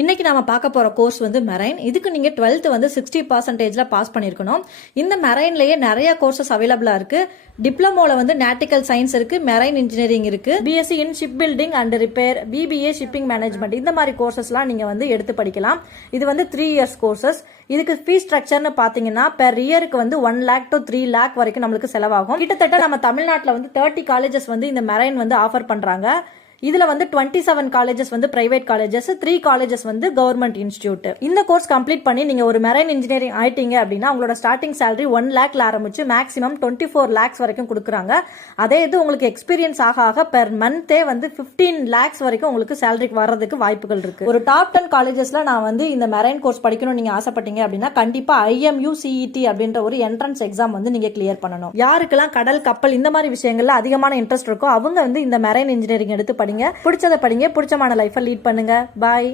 இன்னைக்கு நாம பார்க்க போற கோர்ஸ் வந்து மெரைன். இதுக்கு நீங்க 12th வந்து 60% பாஸ் பண்ணிருக்கணும். இந்த மெரைன்லயே நிறைய கோர்சஸ் அவைலபிளா இருக்கு. டிப்ளமோல வந்து நாட்டிக்கல் சயின்ஸ் இருக்கு, மெரைன் இன்ஜினியரிங் இருக்கு, BSc in ship building and repair, BBA shipping management, இந்த மாதிரி கோர்சஸ்லாம் நீங்க வந்து எடுத்து படிக்கலாம். இது வந்து 3 இயர்ஸ் கோர்சஸ். இதுக்கு ஃபீஸ் ஸ்ட்ரக்சர்னு பாத்தீங்கன்னா பெர் இயருக்கு வந்து 1 lakh to 3 lakh வரைக்கும் நம்மளுக்கு செலவாகும். கிட்டத்தட்ட நம்ம தமிழ்நாட்டில் வந்து 30 காலேஜஸ் வந்து இந்த மெரைன் வந்து ஆஃபர் பண்றாங்க. இதுல வந்து 27 காலேஜஸ் வந்து பிரைவேட் காலேஜஸ், 3 காலேஜஸ் வந்து கவர்மெண்ட் இன்ஸ்டிடியூட். இந்த கோர்ஸ் கம்ப்ளீட் பண்ணி நீங்க ஒரு மெரைன் இன்ஜினியரிங் ஆயிட்டீங்க அப்படின்னா உங்களோட ஸ்டார்டிங் salary 1 lakhல ஆரம்பிச்சு மேக்ஸிமம் 24 lakhs வரைக்கும் கொடுக்குறாங்க. அதே இது உங்களுக்கு எக்ஸ்பீரியன்ஸ் ஆக ஆக பெர் மந்தே வந்து 15 lakhs வரைக்கும் உங்களுக்கு salary வர்றதுக்கு வாய்ப்புகள் இருக்கு. ஒரு டாப் 10 காலேஜஸ்ல நான் வந்து இந்த மெரைன் கோர்ஸ் படிக்கணும் நீங்க ஆசைப்பட்டீங்க அப்படின்னா கண்டிப்பா IMU CET அப்படின்ற ஒரு என்ட்ரன்ஸ் எக்ஸாம் வந்து நீங்க கிளியர் பண்ணணும். யாருக்கெல்லாம் கடல், கப்பல் இந்த மாதிரி விஷயங்கள்ல அதிகமான இன்ட்ரெஸ்ட் இருக்கோ அவங்க வந்து இந்த மெரைன் இன்ஜினியரிங் எடுத்து படிங்க. பிடிச்சதை படிங்க, பிடிச்சமான லைஃபை லீட் பண்ணுங்க. பாய்.